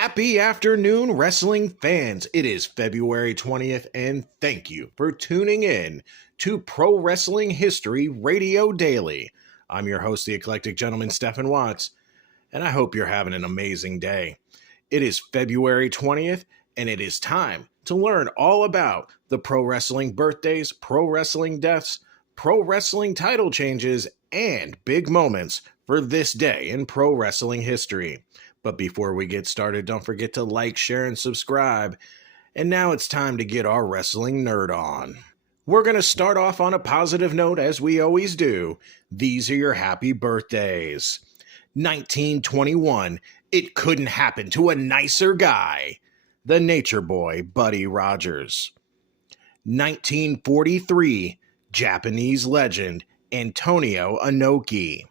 Happy afternoon, wrestling fans. It is February 20th, and thank you for tuning in to Pro Wrestling History Radio Daily. I'm your host, the eclectic gentleman, Stephen Watts, and I hope you're having an amazing day. It is February 20th, and it is time to learn all about the pro wrestling birthdays, pro wrestling deaths, pro wrestling title changes, and big moments for this day in pro wrestling history. But before we get started, don't forget to like, share, and subscribe. And now it's time to get our wrestling nerd on. We're going to start off on a positive note, as we always do. These are your happy birthdays. 1921, it couldn't happen to a nicer guy. The Nature Boy, Buddy Rogers. 1943, Japanese legend, Antonio Inoki.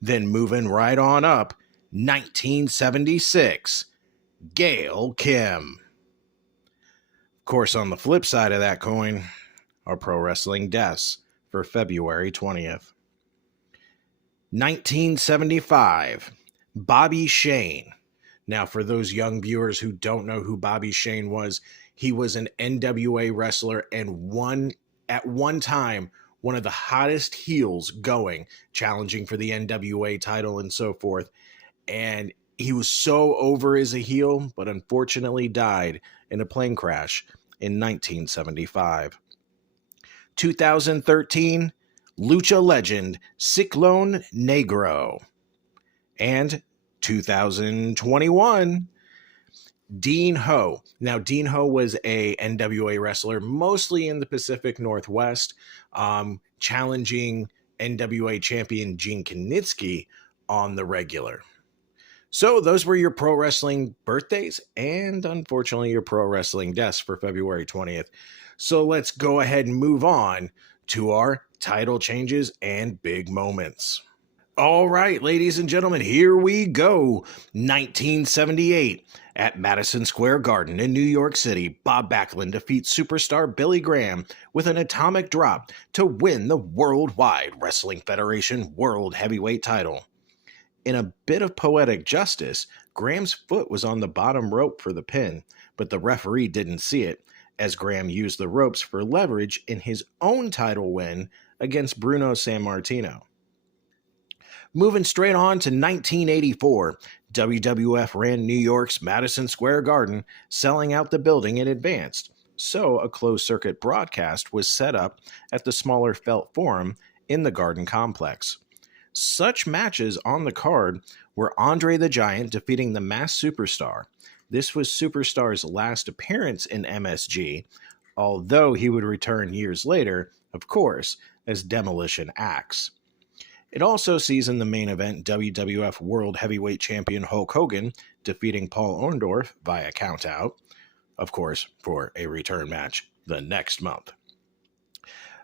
Then moving right on up, 1976, Gail Kim. Of course, on the flip side of that coin, are pro wrestling deaths for February 20th. 1975, Bobby Shane. Now, for those young viewers who don't know who Bobby Shane was, he was an NWA wrestler and at one time, one of the hottest heels going, challenging for the NWA title and so forth. And he was so over as a heel, but unfortunately died in a plane crash in 1975. 2013, Lucha legend Ciclone Negro. And 2021, Dean Ho. Now, Dean Ho was a NWA wrestler, mostly in the Pacific Northwest, challenging NWA champion Gene Knitsky on the regular. So those were your pro wrestling birthdays and, unfortunately, your pro wrestling deaths for February 20th. So let's go ahead and move on to our title changes and big moments. All right, ladies and gentlemen, here we go. 1978, at Madison Square Garden in New York City, Bob Backlund defeats superstar Billy Graham with an atomic drop to win the Worldwide Wrestling Federation World Heavyweight title. In a bit of poetic justice, Graham's foot was on the bottom rope for the pin, but the referee didn't see it, as Graham used the ropes for leverage in his own title win against Bruno Sammartino. Moving straight on to 1984, WWF ran New York's Madison Square Garden, selling out the building in advance, so a closed-circuit broadcast was set up at the smaller Felt Forum in the Garden complex. Such matches on the card were Andre the Giant defeating the Masked Superstar. This was Superstar's last appearance in MSG, although he would return years later, of course, as Demolition Axe. It also sees in the main event WWF World Heavyweight Champion Hulk Hogan defeating Paul Orndorff via countout, of course, for a return match the next month.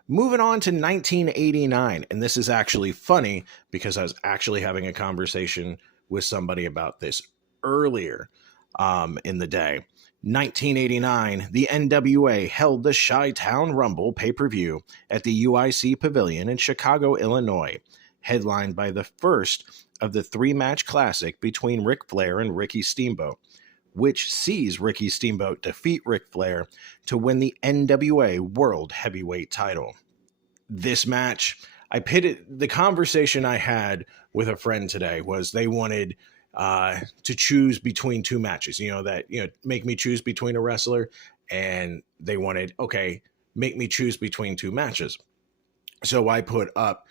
Moving on to 1989, and this is actually funny because I was actually having a conversation with somebody about this earlier in the day. 1989, the NWA held the Chi-Town Rumble pay-per-view at the UIC Pavilion in Chicago, Illinois, headlined by the first of the three-match classic between Ric Flair and Ricky Steamboat, which sees Ricky Steamboat defeat Ric Flair to win the NWA World Heavyweight title. This match, the conversation I had with a friend today was they wanted to choose between two matches, make me choose between a wrestler, and they wanted, okay, make me choose between two matches. So I put up,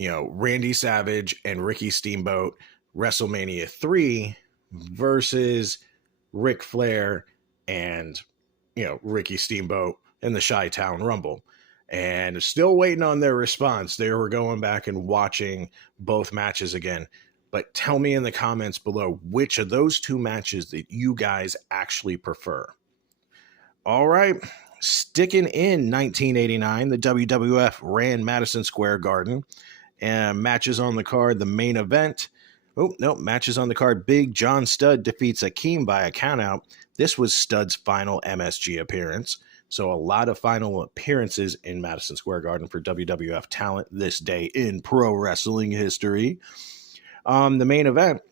Randy Savage and Ricky Steamboat, WrestleMania 3 versus Ric Flair and, Ricky Steamboat in the Chi-Town Rumble. And still waiting on their response. They were going back and watching both matches again. But tell me in the comments below which of those two matches that you guys actually prefer. All right. Sticking in 1989, the WWF ran Madison Square Garden. And matches on the card, the main event. Matches on the card. Big John Studd defeats Akeem by a countout. This was Studd's final MSG appearance. So a lot of final appearances in Madison Square Garden for WWF talent this day in pro wrestling history. The main event,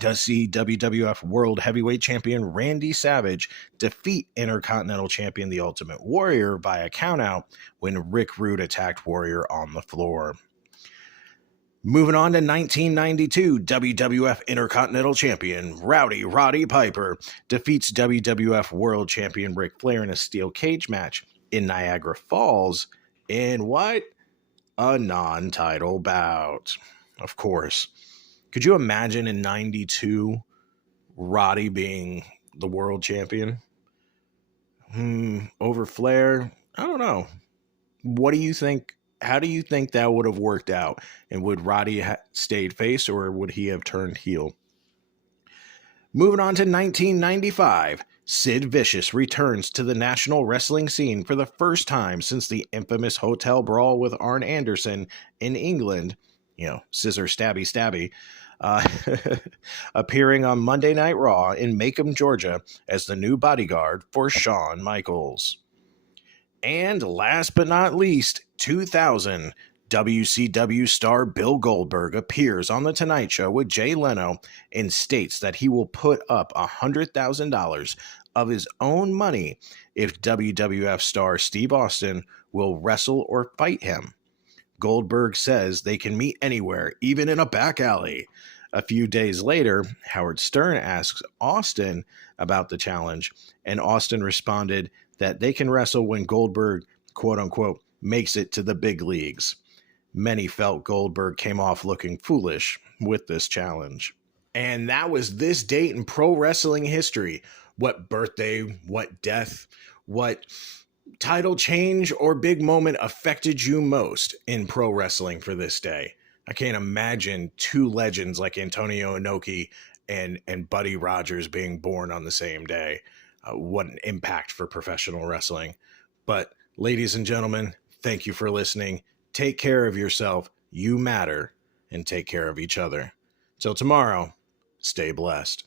to see WWF World Heavyweight Champion Randy Savage defeat Intercontinental Champion The Ultimate Warrior by a countout when Rick Rude attacked Warrior on the floor. Moving on to 1992, WWF Intercontinental Champion Rowdy Roddy Piper defeats WWF World Champion Ric Flair in a steel cage match in Niagara Falls in what? A non-title bout. Of course. Could you imagine in 92 Roddy being the world champion? Over Flair? I don't know. What do you think? How do you think that would have worked out? And would Roddy stayed face or would he have turned heel? Moving on to 1995, Sid Vicious returns to the national wrestling scene for the first time since the infamous hotel brawl with Arn Anderson in England. Scissor stabby stabby. Appearing on Monday Night Raw in Macomb, Georgia, as the new bodyguard for Shawn Michaels. And last but not least, 2000, WCW star Bill Goldberg appears on The Tonight Show with Jay Leno and states that he will put up $100,000 of his own money if WWF star Steve Austin will wrestle or fight him. Goldberg says they can meet anywhere, even in a back alley. A few days later, Howard Stern asks Austin about the challenge, and Austin responded that they can wrestle when Goldberg, quote unquote, makes it to the big leagues. Many felt Goldberg came off looking foolish with this challenge. And that was this date in pro wrestling history. What birthday, what death, what title change or big moment affected you most in pro wrestling for this day? I can't imagine two legends like Antonio Inoki and Buddy Rogers being born on the same day. What an impact for professional wrestling. But ladies and gentlemen, thank you for listening. Take care of yourself. You matter. And take care of each other. Till tomorrow, stay blessed.